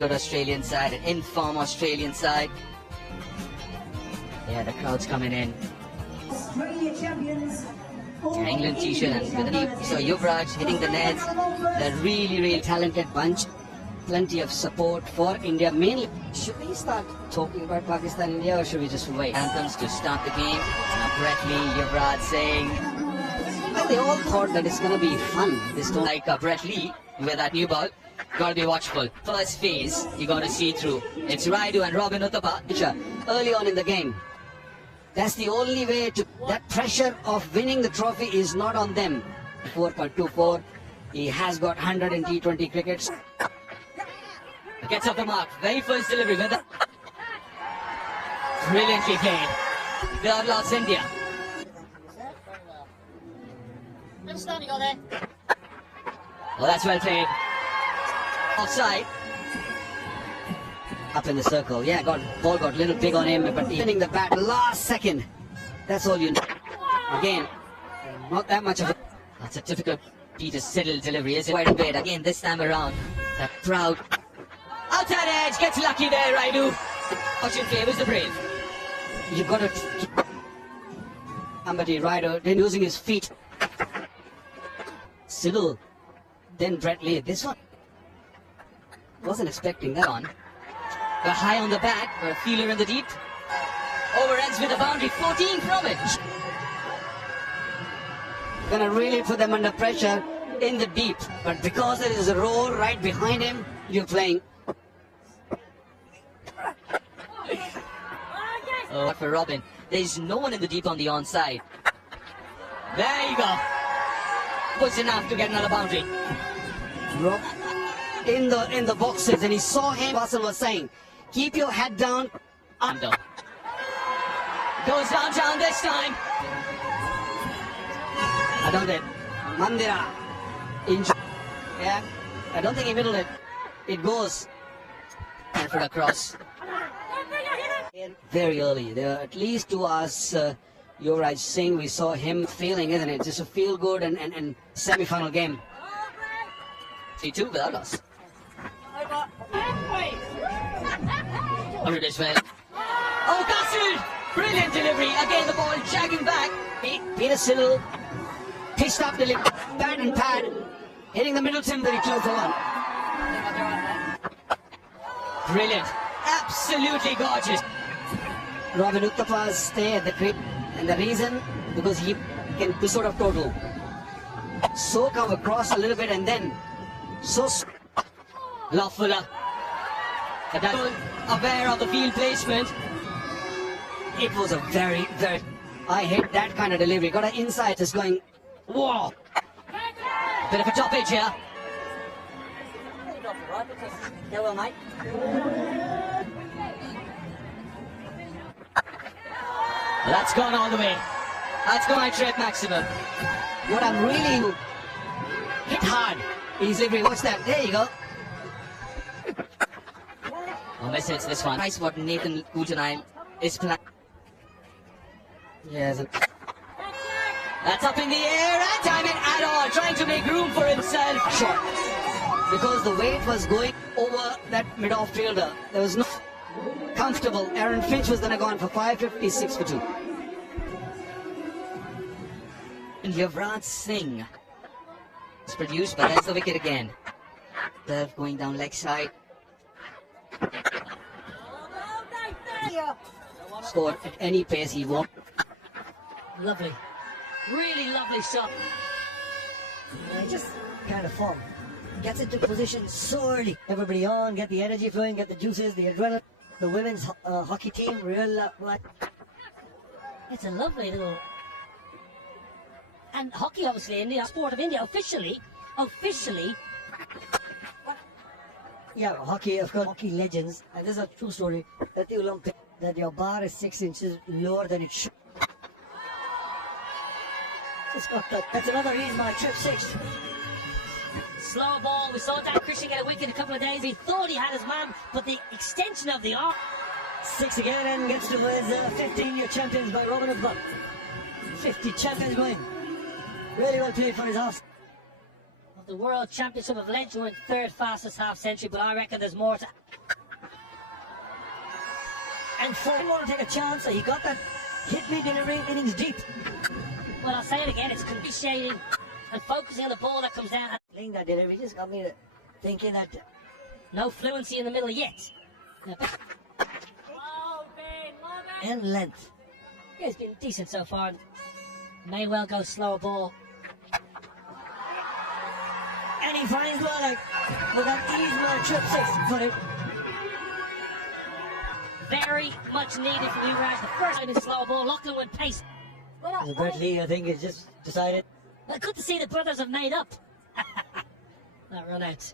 good Australian side, an in-form Australian side. Yeah, the crowd's coming in. Australia champions. Yeah, England t-shirt and with the knee. So Yuvraj hitting the nets. They're really talented bunch. Plenty of support for India. Mainly, should we start talking about Pakistan India or should we just wait? Anthems to start the game. Brett Lee, Yuvraj saying. Well, they all thought that it's gonna be fun. This don't like Brett Lee with that new ball. Gotta be watchful. First phase, you gotta see through. It's Raidu and Robin Uthappa early on in the game. That's the only way to. That pressure of winning the trophy is not on them. 4.24. He has got 100 in T20 crickets. Gets up the mark. Very first delivery with the. Brilliantly played. They have lost India. Standing on there. Oh, that's well played. Offside. Up in the circle. Yeah, ball got a little big on him, but winning the bat last second. That's all you need. Again, not that much of a. That's a typical Peter Siddle delivery, is it? Quite a bit. Again, this time around. That proud. Outside edge. Gets lucky there, Raidu. Fortune favors the brave. You've got to. Somebody, Raidu, then using his feet. Siddle. Then Brett Lee. This one. Wasn't expecting that on. Got high on the bat, got a feeler in the deep. Over ends with a boundary, 14 from it. Gonna really put them under pressure in the deep. But because there is a roll right behind him, you're playing. Oh, for Robin. There's no one in the deep on the onside. There you go. Was enough to get another boundary. In the boxes, and he saw him. Russell was saying, keep your head down. Under. Goes downtown this time. I don't think. Mandira. Yeah. I don't think he middled it. It goes. And for across. Very early. There are at least 2 hours. Yuvraj Singh, we saw him failing, isn't it? Just a feel good and semi-final game. 3-2 without loss. Oh, Castle! Brilliant delivery. Again, the ball jagging back. Peter Siddle pitched up the pad and pad, hitting the middle timber very close to one. Brilliant. Absolutely gorgeous. Robin Uthappa's stay at the crib, and the reason, because he can be sort of total. So come across a little bit and then so Lawfuller. Aware of the field placement. It was a very. I hate that kind of delivery. Got an inside, just going, whoa. Bit of a toppage here. Well, mate. That's gone all the way. That's gone my trip maximum. What I'm really hit hard is if we watch that. There you go. Oh, message this one. Nice what Nathan Ujanai is playing. Yes. That's up in the air and time it at all. Trying to make room for himself. Short. Because the weight was going over that mid-off fielder. There was no comfortable. Aaron Finch was gonna go on for 556 for 2. And Yuvraj Singh. It's produced, but that's the wicket again. Serve going down leg side. Score at any pace he wants. Lovely. Really lovely shot. Just kind of form. Gets into position so early. Everybody on, get the energy flowing, get the juices, the adrenaline. The women's hockey team, real It's a lovely little. And hockey, obviously, India, sport of India, officially. Yeah, hockey, of course, hockey legends. And this is a true story. At the Olympics, that your bar is 6 inches lower than it should. Just got that. That's another reason why trip 6. Slow ball. We saw Dan Christian get a wicket a couple of days. He thought he had his man, but the extension of the arm. 6 again and gets to his 15-year champions by Robin Uthappa. 50 champions going. Really well played for his house. of the World Championship of Lent. We're in third fastest half century, but I reckon there's more to. And Ford want to take a chance, so he got that hit me delivery innings deep. Well, I'll say it again, it's appreciating and focusing on the ball that comes down. Playing that delivery just got me thinking that No fluency in the middle yet. and length. Yeah, it's been decent so far. May well go slower ball. And he finds Wallach with that easy trip 6-footed. Very much needed from Yuvraj. The first time in slower ball, Lachlan with pace. Brett Lee, I think, has just decided. Well, good to see the brothers have made up. That run out.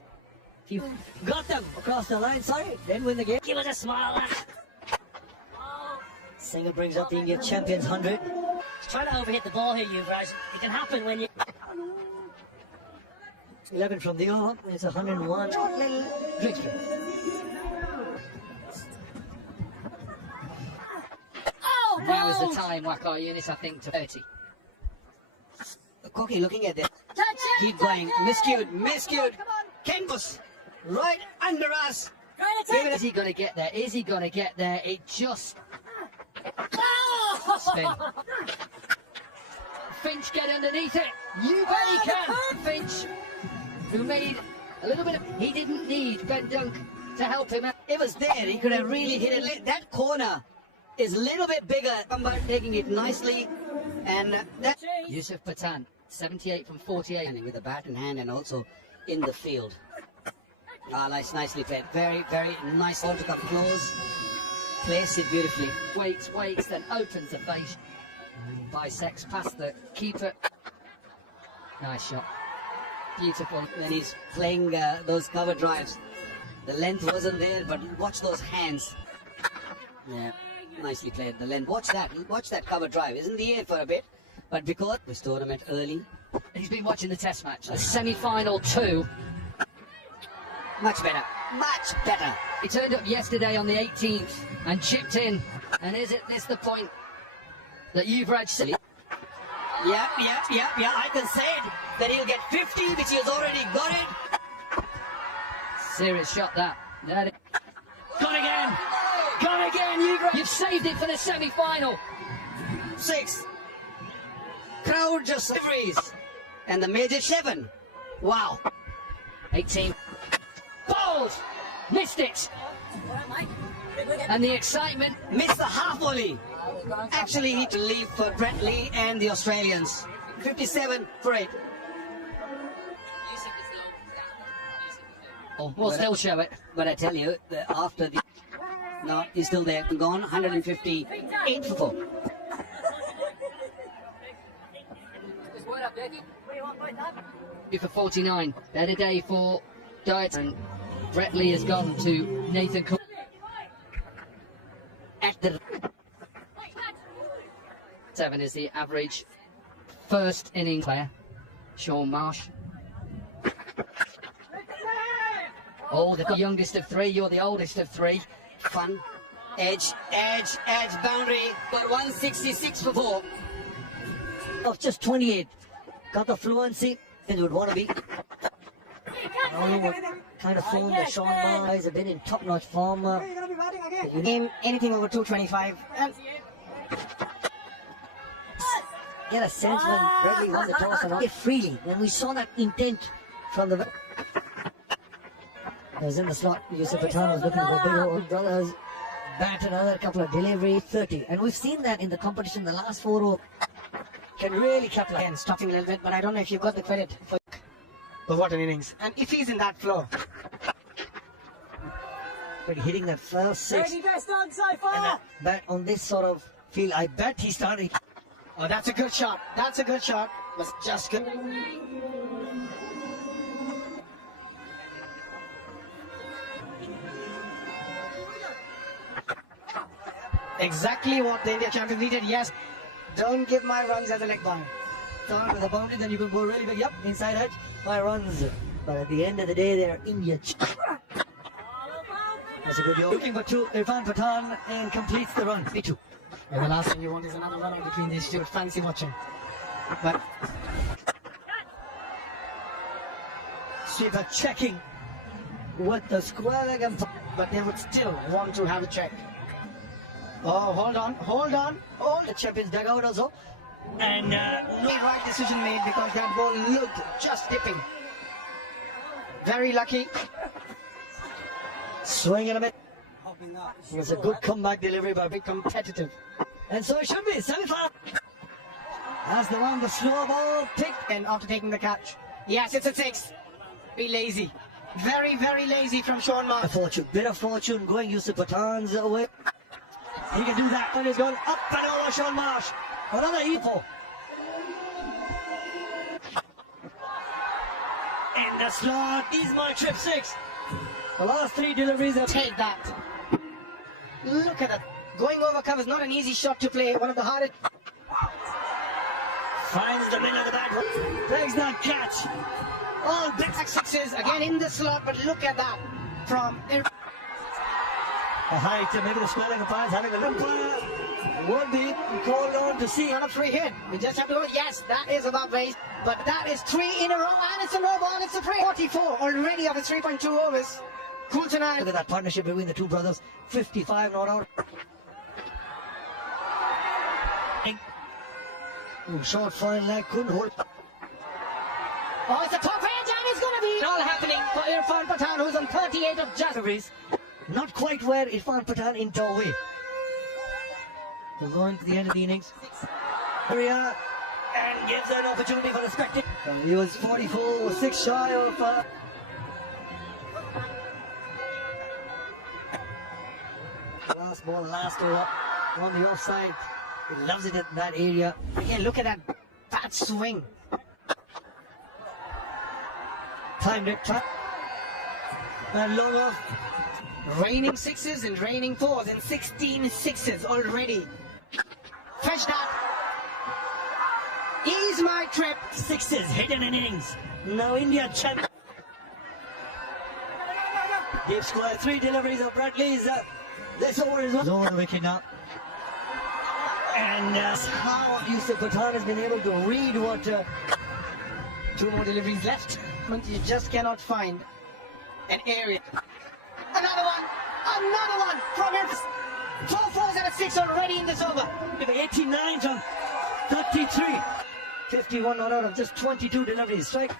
If you got them across the line, sorry, then win the game. Give us a smile, lad. Singer brings up the Indian champions 100. He's trying to overhit the ball here, Yuvraj. It can happen when you... 11 from the over, it's 101. Short little victory. Oh, Now is the time, Waqar Younis, I think, to 30. Koki looking at this. Keep going. Miscued. Kenbus. Right under us. Is he going to get there? Is he going to get there? It just... Spin. Finch get underneath it. You bet he can. Finch, who made a little bit of... He didn't need Ben Dunk to help him out. It was there. He could have really hit it. That corner is a little bit bigger. Umbar taking it nicely. And that... Yusuf Pathan, 78 from 48. With a bat in hand and also in the field. Nicely played. Very, very nice ball to come close. Place it beautifully. Waits, then opens the face. Bisects past the keeper. Nice shot. Beautiful. Then he's playing those cover drives. The length wasn't there, but watch those hands. Yeah, nicely played. The length. Watch that cover drive. It's in the air for a bit, but because this tournament early, he's been watching the test match. The semi-final 2. Much better. He turned up yesterday on the 18th and chipped in. And is this the point that Yuvraj silly? Yeah. I can say it. That he'll get 50, which he has already got it. Serious shot that. Gone again, Yuvraj. You've saved it for the semi-final. 6. Crowd just freeze. And the major 7. Wow. 18. Balls! Missed it! And the excitement missed the half volley. Actually, he to leave for Brett Lee and the Australians. 57 for 8. We'll still show it, but I tell you, after the... No, he's still there. Gone, 158 for 4. For 49. Better day for Diet. And Brett Lee has gone to Nathan Cook. At the 7 is the average first inning player. Sean Marsh. Oh, the youngest of 3, you're the oldest of 3. Fun. Edge, boundary. But 166 for 4. Of just 28. Got the fluency that you would want to be. I don't know what kind of form the Sean Marsh guys have been in top-notch form. You name anything over 225. And get a sense when Bradley won the toss and it freely. When we saw that intent from the... It was in the slot. Yusuf Pathan was looking for big old brothers. Bat another couple of delivery, 30. And we've seen that in the competition. The last 4 row can really capitalize. Again, stopping a little bit, but I don't know if you got the credit for. But what an innings! And if he's in that flow, but hitting that first 6. best done so far. But on this sort of field, I bet he started. Oh, that's a good shot. Was just good. Exactly what the India champions needed. Yes, don't give my runs as a leg bound. Start with a boundary, then you can go really big. Yep, inside edge, my runs. But at the end of the day, they're India. That's a good goal. Looking for 2. Irfan Pathan and completes the run. 3-2. Yeah, the last thing you want is another run between these two. Fancy watching. But sweeper checking with the square leg and But they would still want to have a check. Oh, hold on, hold on, hold. the champions dugout also. And No right decision made because that ball looked just dipping. Very lucky. swinging a bit. It's a good comeback delivery by Very competitive. and so it should be semi-final. That's the one, the slow ball pick. And after taking the catch, yes, it's a 6. Be lazy. Very, very lazy from Sean A Marsh. fortune, bit of fortune going Yusuf Pathan's way. He can do that, and he's gone up and over Sean Marsh. Another epo. In the slot, he's my trip 6. The last 3 deliveries are Take that. Look at that. Going over cover is not an easy shot to play. One of the hardest. finds the middle of the back. Takes that catch. All big 6s again in the slot, but look at that. From The height, maybe the square leg umpires having a look. Would be called on to see. on a free hit. We just have to go. Yes, that is above base. But that is 3 in a row, and it's a no ball. It's a free. 44 already of the 3.2 overs. Cool tonight. Look at that partnership between the two brothers. 55 not out. Short fine leg, couldn't hold. Oh, it's a top edge, and it's going to be all happening for Irfan Pathan, who's on 38 of just. Not quite where Irfan Pathan in away. We're going to the end of the innings. Area and gives an opportunity for the spectator. He was 44, was 6 shy of. Last ball, last over on the offside. He loves it in that area. Again, look at that bad swing. Timed it. And long off. Raining 6s and raining 4s and 16 6s already. Fetch that. Ease my trip. 6s hidden in innings. Now India champ. They've scored 3 deliveries of Bradley's. This over is over the wicket now. And how Yusuf Pathan has been able to read what. 2 more deliveries left. But you just cannot find an area. Another one from him. 4 4s and a 6 already in this over. 89 from 33. 51 not out of just 22 deliveries. Strike.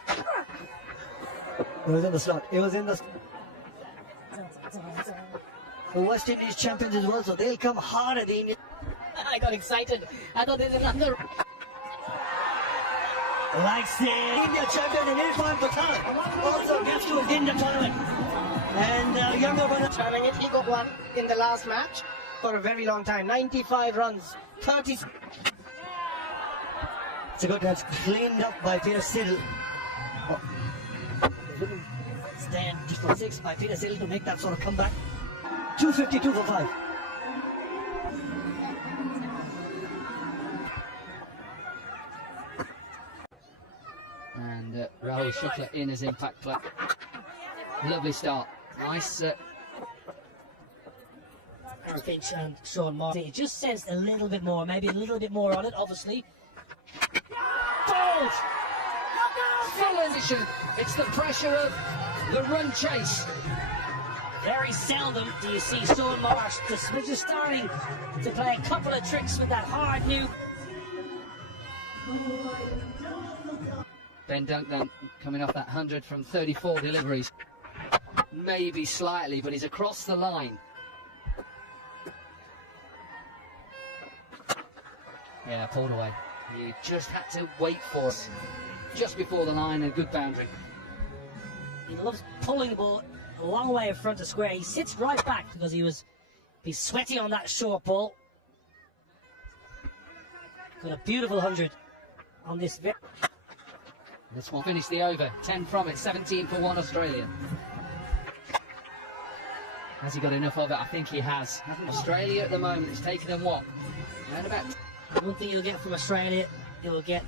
It was in the slot. It was in the. The West Indies champions as well, so they'll come hard at the Indian. I got excited. I thought there's another. Like say, India champion and Irfan Pathan also gets to in the tournament. And younger brother Turning it, he got one in the last match for a very long time. 95 runs, 30. It's a good catch, cleaned up by Peter Siddle. Stand for 6 by Peter Siddle to make that sort of comeback. 252 for 5. And Rahul Shukla in as impact player. Lovely start. Nice. Aaron Finch and Sean Martin. It just sensed a little bit more, maybe a little bit more on it, obviously. Bowled! Full edition. It's the pressure of the run chase. Very seldom do you see Sean Marsh just starting to play a couple of tricks with that hard new. Ben Dunkdunk coming off that 100 from 34 deliveries. Maybe slightly, but he's across the line. Yeah, pulled away. He just had to wait for us. Just before the line, a good boundary. He loves pulling the ball a long way in front of square. He sits right back because he's sweaty on that short ball. Got a beautiful 100 on this. This will finish the over. 10 from it, 17 for 1 Australia. Has he got enough of it? I think he has. Australia at the moment, it's taken them what? Around about. One thing you'll get from Australia, you'll get.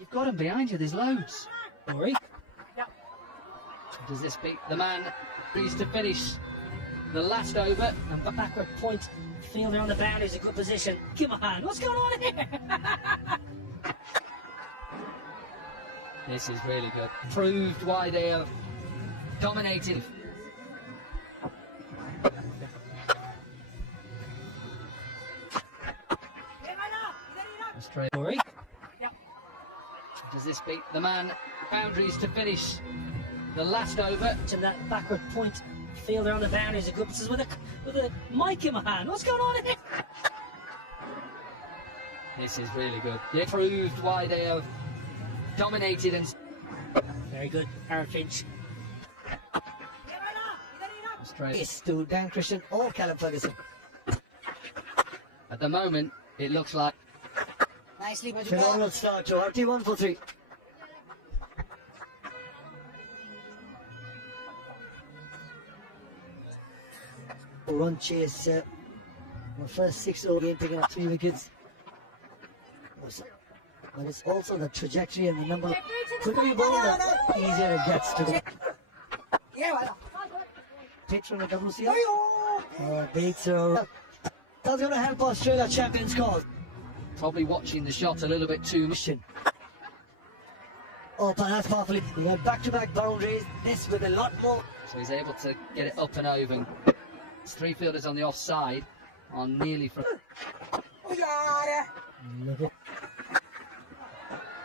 You've got him behind you, there's loads. Rory. Does this beat the man who's to finish the last over? And backward point fielder on the boundary is a good position. Come on, what's going on here? This is really good. Proved why they are dominated. Australia. Does this beat the man boundaries to finish the last over? And that backward point fielder on the boundaries, a good this is with a mic in my hand. What's going on here? This is really good. They proved why they have dominated and Very good, Aaron Finch. Australia. It's to Dan Christian or Callum Ferguson. At the moment, it looks like Nicely, Phenomenal start to RT1 for 3. Run chase. The first 6 over game, picking up 3 wickets. But it's also the trajectory and the number. Quicker you bowl, the easier it gets to the pitch from the WCR. Bates are. That's going to help Australia champions cause. probably watching the shot a little bit too much. Oh, perhaps powerfully. We had back-to-back boundaries. This with a lot more. So he's able to get it up and over. His 3 fielders on the offside on nearly from.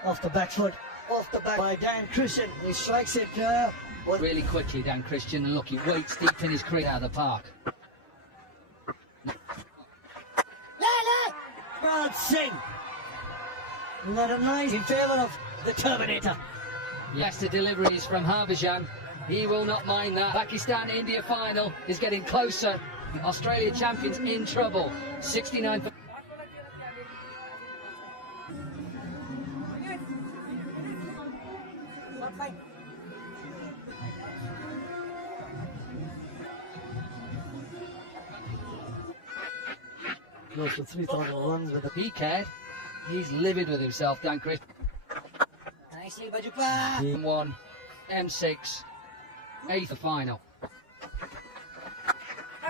Off the back foot. Off the back by Dan Christian. He strikes it Really quickly, Dan Christian. And look, he waits deep in his crease out of the park. Raj Singh. Not a nice in favour of the Terminator. Yes, the deliveries from Harbhajan. He will not mind that. Pakistan-India final is getting closer. Australia champions in trouble. 69. Close to 3,000 runs with the PK. He's livid with himself, Dan Christian. Nicely, Bajupa. M1, M6, 8th final.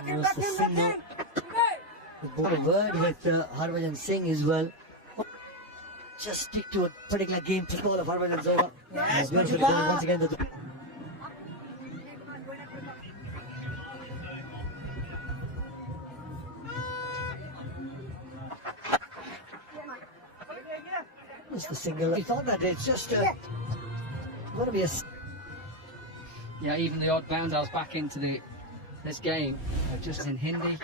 was the single. The ball word with Harbhajan Singh as well. Just stick to a particular game. The ball of Harbhajan's over. Yes, Beautifully Bajupa. done once again. It's the single. I thought that it's just going to be a. Yeah, even the odd bounce back into this game, just in Hindi.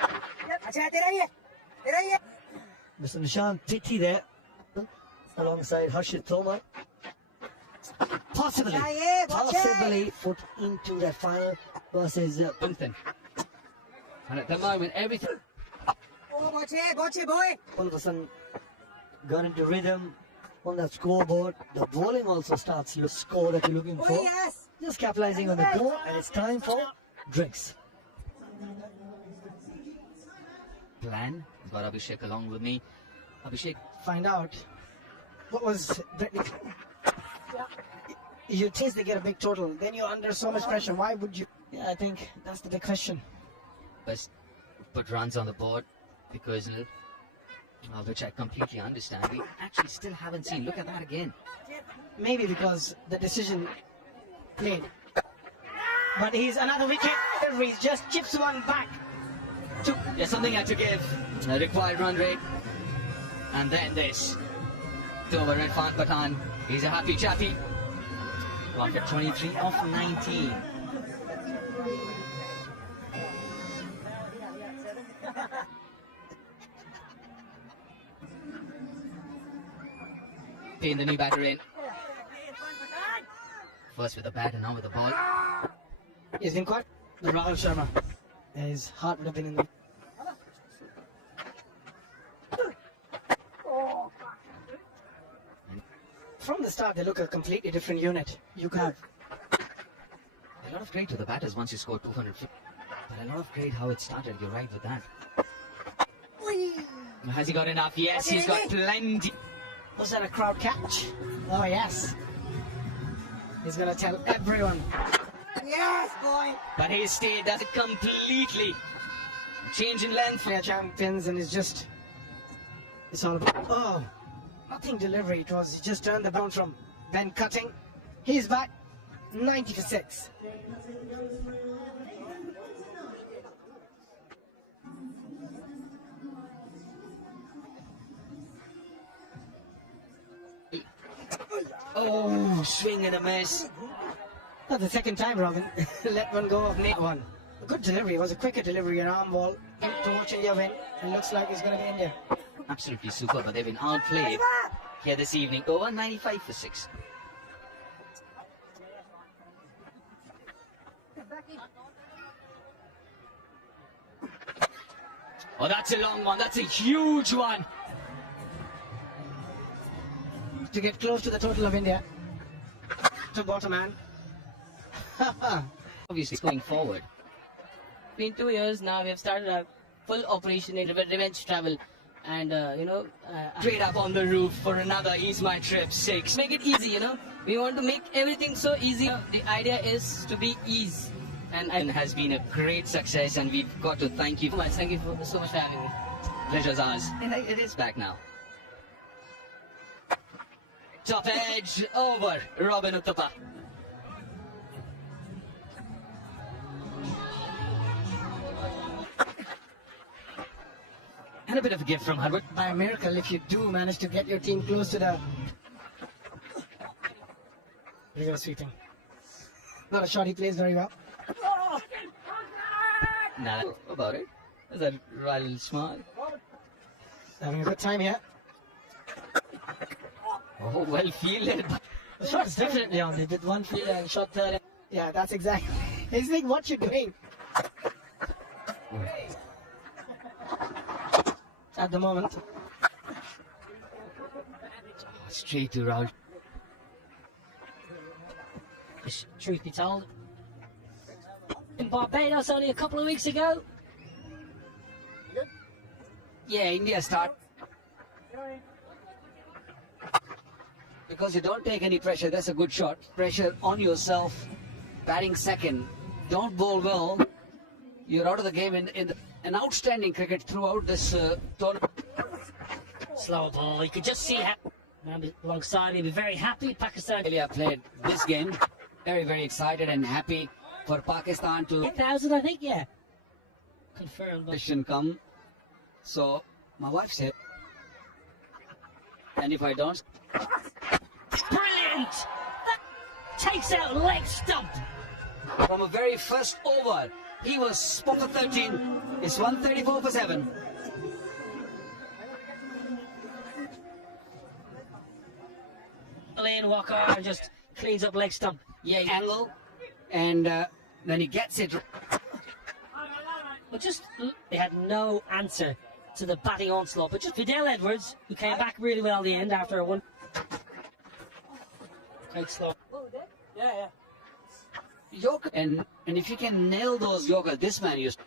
Mr. Nishant Tithi there, alongside Harshit Thoma. Possibly put into that final versus Something. And at the moment, everything. all of a sudden got into rhythm on that scoreboard. The bowling also starts to score that you're looking for. Just capitalizing on the go, and it's time for drinks. Plan. I've got Abhishek along with me. Abhishek, Find out what was Brittany. You think they get a big total, then you're under so much pressure. Why would you? Yeah, I think that's the big question. best put runs on the board because which I completely understand. We actually still haven't seen. Look at that again. Maybe because the decision played. But he's another wicket. He just chips one back. There's something had to give. A required run rate. And then this. Over Irfan Pathan. He's a happy chappy. 23 off 19. Paying the new batter in. First with the bat and now with the ball. He's been quite. The Rahul Sharma. His heart would have been in the. From the start, they look a completely different unit. You have A lot of credit to the batters once you score 250. But a lot of credit how it started. You're right with that. Has he got enough? Yes, he's got plenty. Was that a crowd catch? Oh yes. He's gonna tell everyone. Yes, boy. But he stayed. Does it completely change in length? They're champions, and it's all about. Oh, nothing delivery. It was he just turned the bound from Ben Cutting. He's back 90 for 6. Oh, swing and a miss. Not the second time, Robin. Let one go of net one. A good delivery. It was a quicker delivery, an arm ball towards India win. It looks like it's going to be India. Absolutely super, but they've been outplayed here this evening. Over 95 for 6. Oh, that's a long one. That's a huge one. To get close to the total of India. To bottom man. Obviously, it's going forward. Been 2 years now. We have started a full operation in revenge travel, and Straight up on the roof for another Ease My Trip 6. make it easy. We want to make everything so easy. The idea is to be ease, And has been a great success, and we've got to thank you. Thank you so much for having me. Pleasure's ours. And it is back now. Top edge over Robin Uthappa. And a bit of a gift from Harvard. By a miracle, if you do manage to get your team close to the reverse sweeping. Not a shot, he plays very well. Nah, about it. Is that Riley Smart? Having a good time here. Oh, well fielded. The shot is definitely on. They did one field and shot third. Yeah, that's exactly. He's like, what you doing? At the moment. Straight to Raul. Truth be told, in Barbados only a couple of weeks ago. Yeah, India start. Because you don't take any pressure, that's a good shot. Pressure on yourself. Batting second. Don't bowl well. You're out of the game an outstanding cricket throughout this tournament. Slow ball. You could just see how. Alongside, he'd be very happy. Pakistan. India played this game. Very, very excited and happy for Pakistan to 8,000, I think. Yeah. Confirmed. mission come. So my wife said, and if I don't, Brilliant! That takes out leg stump. from a very first over, he was spot for 13. It's 134 for 7. Ian Walker just cleans up leg stump. Yeah, angle, and when he gets it, But just they had no answer to the batting onslaught. But just Fidel Edwards, who came back really well at the end after a one. Quite slow. Yorker, and if you can nail those Yorker, this man used.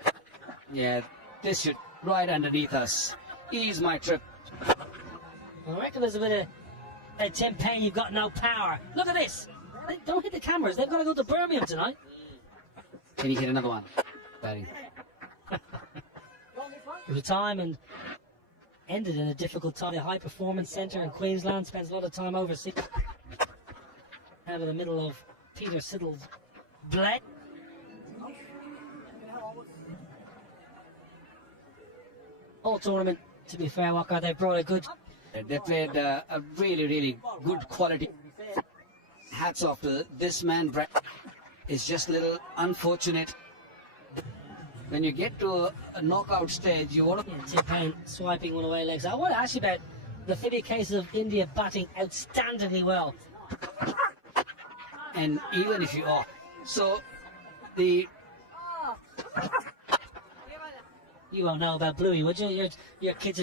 Yeah, this should right underneath us. Ease My Trip. I reckon there's a bit of Tim Payne, you've got no power. Look at this. Don't hit the cameras. They've got to go to Birmingham tonight. Can he hit another one? Barry. It was a time and ended in a difficult time. The High Performance Centre in Queensland spends a lot of time overseas. Out of the middle of Peter Siddle's bled. All tournament, to be fair, Walker, they brought a good. They played a really, really good quality. Hats off to this man, Brett. It's just a little unfortunate. When you get to a knockout stage, you want to. Yeah, Tim Payne swiping one away legs. I want to ask you about the 50 cases of India batting outstandingly well. And even if you are. So, the. You won't know about Bluey, would you? Your kids are